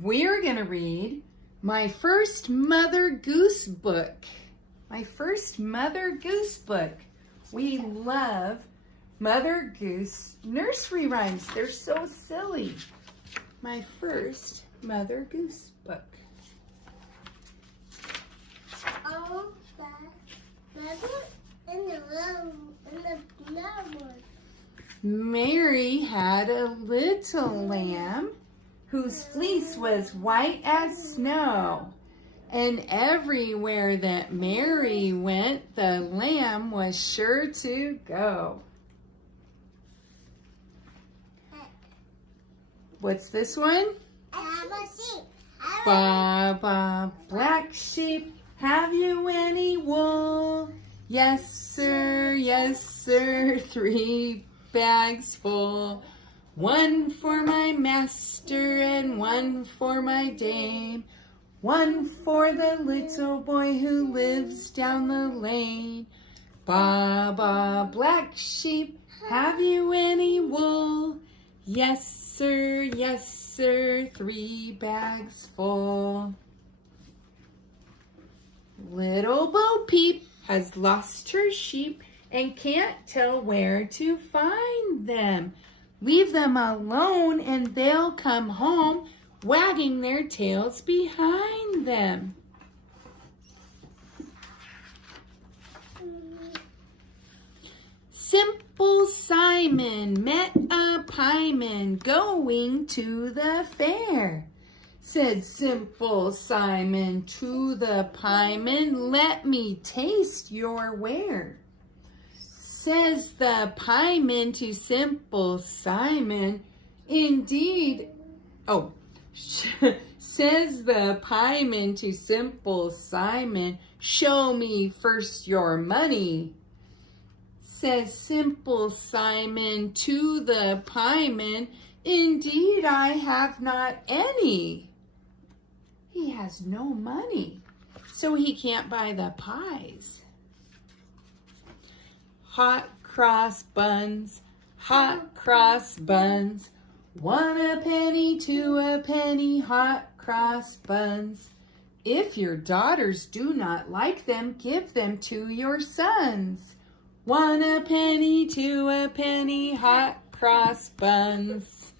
we're going to read my first Mother Goose book. My first Mother Goose book. We love Mother Goose nursery rhymes. They're so silly. My first Mother Goose book. Oh, in the Mary had a little lamb whose fleece was white as snow. And everywhere that Mary went, the lamb was sure to go. What's this one? Ba, ba, black sheep, have you any wool? Yes, sir, 3 bags full. 1 for my master and 1 for my dame. 1 for the little boy who lives down the lane. Ba, ba, black sheep, have you any wool? Yes, sir, 3 bags full. Little Bo Peep has lost her sheep and can't tell where to find them. Leave them alone and they'll come home, wagging their tails behind them. Simple Simon met a pieman going to the fair. Said Simple Simon to the pieman, let me taste your ware. Says the pieman to Simple Simon, indeed, says the pieman to Simple Simon, show me first your money. Says Simple Simon to the pieman, indeed I have not any. He has no money, so he can't buy the pies. Hot cross buns, 1 a penny, 2 a penny, hot cross buns. If your daughters do not like them, give them to your sons. 1 a penny, 2 a penny, hot cross buns.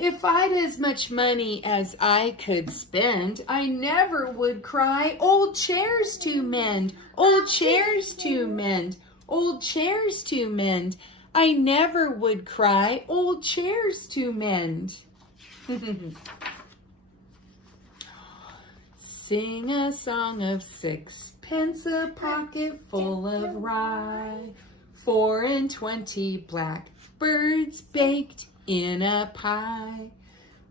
If I'd as much money as I could spend, I never would cry, old chairs to mend, old chairs to mend, old chairs to mend. I never would cry, old chairs to mend. Sing a song of 6pence, a pocket full of rye, 4 and 20 blackbirds baked in a pie.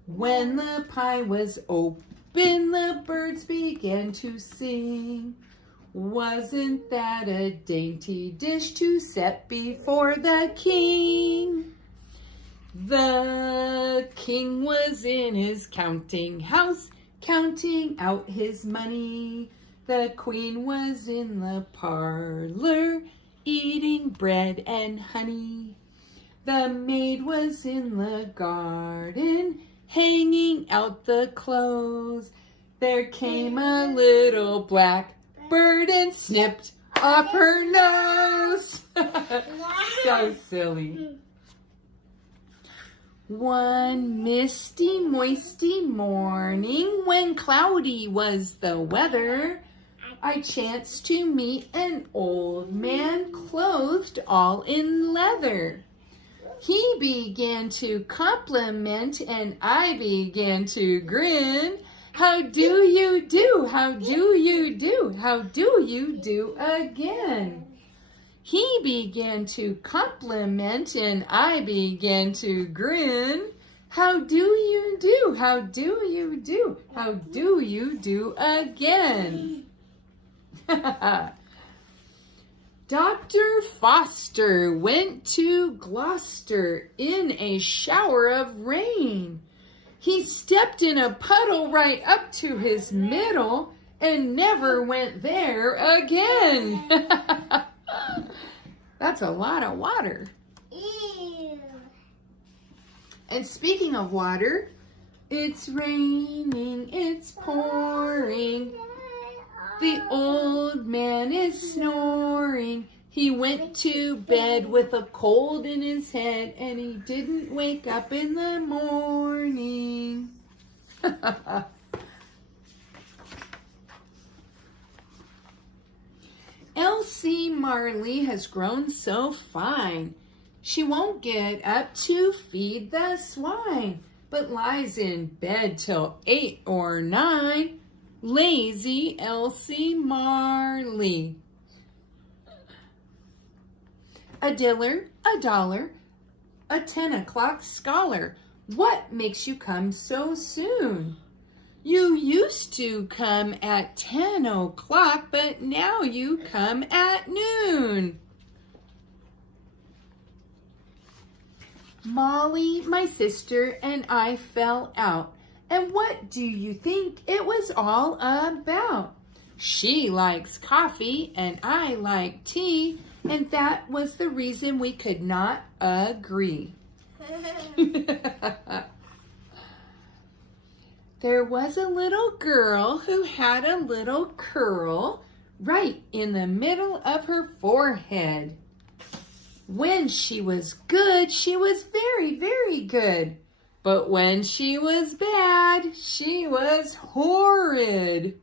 When the pie was open, the birds began to sing. Wasn't that a dainty dish to set before the king? The king was in his counting house, counting out his money. The queen was in the parlor, eating bread and honey. The maid was in the garden, hanging out the clothes. There came a little blackbird and snipped off her nose. So silly. One misty, moisty morning, when cloudy was the weather, I chanced to meet an old man clothed all in leather. He began to compliment and I began to grin. How do you do? How do you do? How do you do again? He began to compliment and I began to grin. How do you do? How do you do? How do you do again? Dr. Foster went to Gloucester in a shower of rain. He stepped in a puddle right up to his middle and never went there again. That's a lot of water. Ew. And speaking of water, it's raining, it's pouring. The old man is snoring. He went to bed with a cold in his head, and he didn't wake up in the morning. Elsie Marley has grown so fine. She won't get up to feed the swine, but lies in bed till 8 or 9. Lazy Elsie Marley. A diller, a dollar, a 10 o'clock scholar. What makes you come so soon? You used to come at 10 o'clock, but now you come at noon. Molly, my sister, and I fell out. And what do you think it was all about? She likes coffee and I like tea, and that was the reason we could not agree. There was a little girl who had a little curl right in the middle of her forehead. When she was good, she was very, very good. But when she was bad, she was horrid.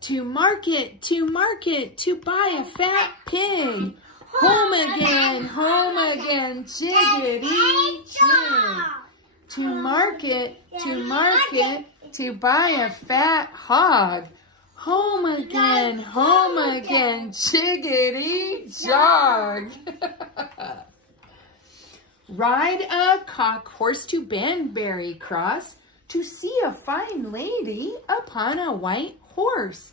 To market, to buy a fat pig. Home again, jiggity jig. To market, to buy a fat hog. Home again, jiggity jog. Ride a cock horse to Banbury Cross to see a fine lady upon a white horse.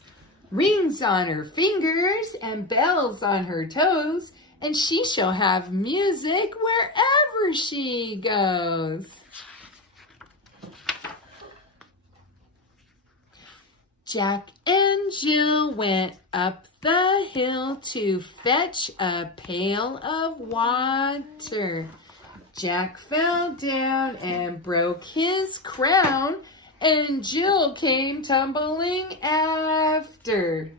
Rings on her fingers and bells on her toes, and she shall have music wherever she goes. Jack and Jill went up the hill to fetch a pail of water. Jack fell down and broke his crown, and Jill came tumbling after.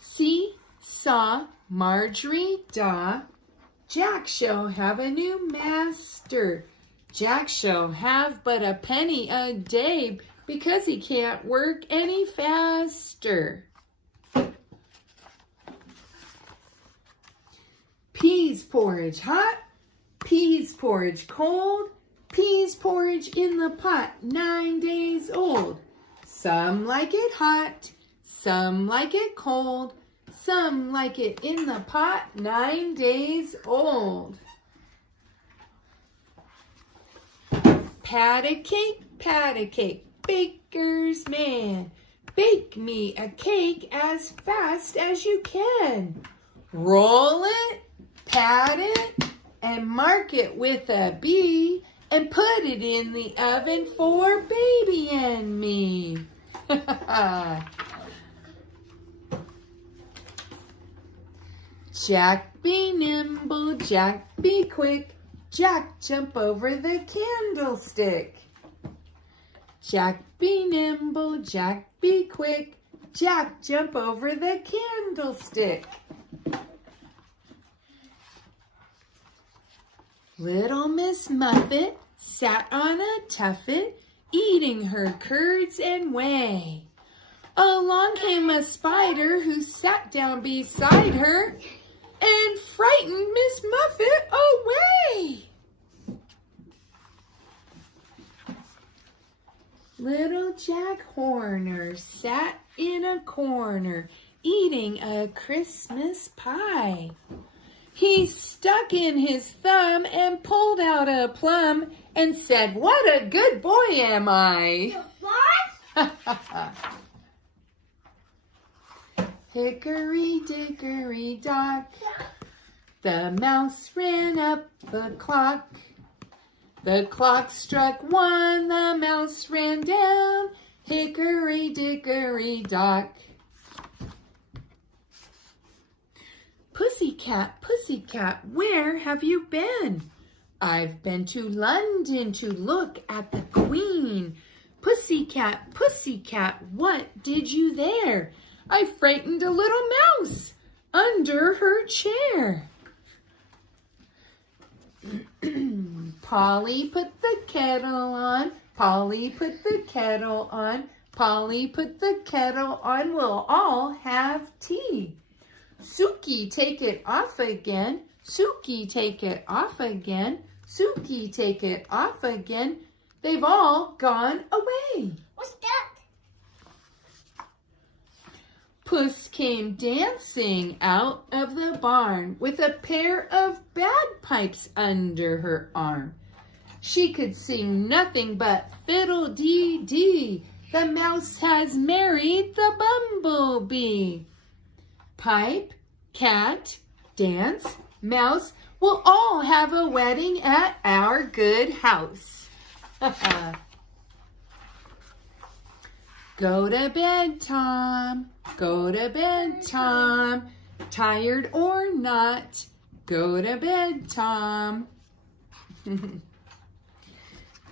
See, saw, Marjorie, Daw, Jack shall have a new master. Jack shall have but a penny a day, because he can't work any faster. Peas porridge hot, peas porridge cold, peas porridge in the pot, 9 days old. Some like it hot, some like it cold, some like it in the pot, 9 days old. Pat a cake, baker's man. Bake me a cake as fast as you can. Roll it, pat it, and mark it with a B, and put it in the oven for baby and me. Jack be nimble, Jack be quick, Jack jump over the candlestick. Jack be nimble, Jack be quick, Jack jump over the candlestick. Little Miss Muffet sat on a tuffet, eating her curds and whey. Along came a spider who sat down beside her and frightened Miss Muffet away. Little Jack Horner sat in a corner, eating a Christmas pie. He stuck in his thumb and pulled out a plum and said, "What a good boy am I." What? Hickory dickory dock, the mouse ran up the clock. The clock struck 1, the mouse ran down. Hickory dickory dock. pussycat, where have you been? I've been to London to look at the Queen. Pussycat, what did you there? I frightened a little mouse under her chair. Polly put the kettle on. Polly put the kettle on. Polly put the kettle on. We'll all have tea. Suki, take it off again. Suki, take it off again. Suki, take it off again. They've all gone away. What's that? Puss came dancing out of the barn with a pair of bagpipes under her arm. She could sing nothing but fiddle-dee-dee. The mouse has married the bumblebee. Pipe, cat, dance, mouse, we'll all have a wedding at our good house. Go to bed, Tom. Go to bed, Tom. Tired or not, go to bed, Tom.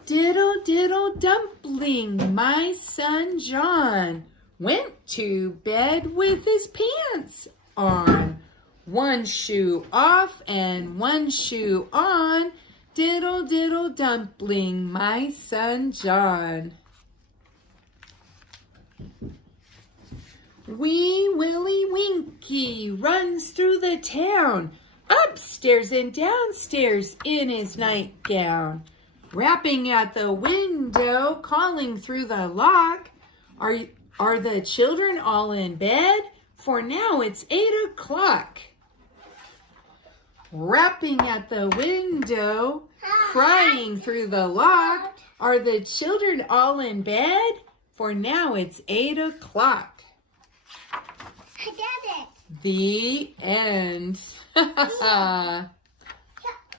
Diddle, diddle, dumpling, my son John went to bed with his pants on. One shoe off and one shoe on. Diddle, diddle, dumpling, my son John. Wee Willie Winky runs through the town, upstairs and downstairs in his nightgown. Rapping at the window, calling through the lock. Are the children all in bed? For now it's 8 o'clock. Rapping at the window, crying through the lock. Are the children all in bed? For now it's 8 o'clock. I got it. The end.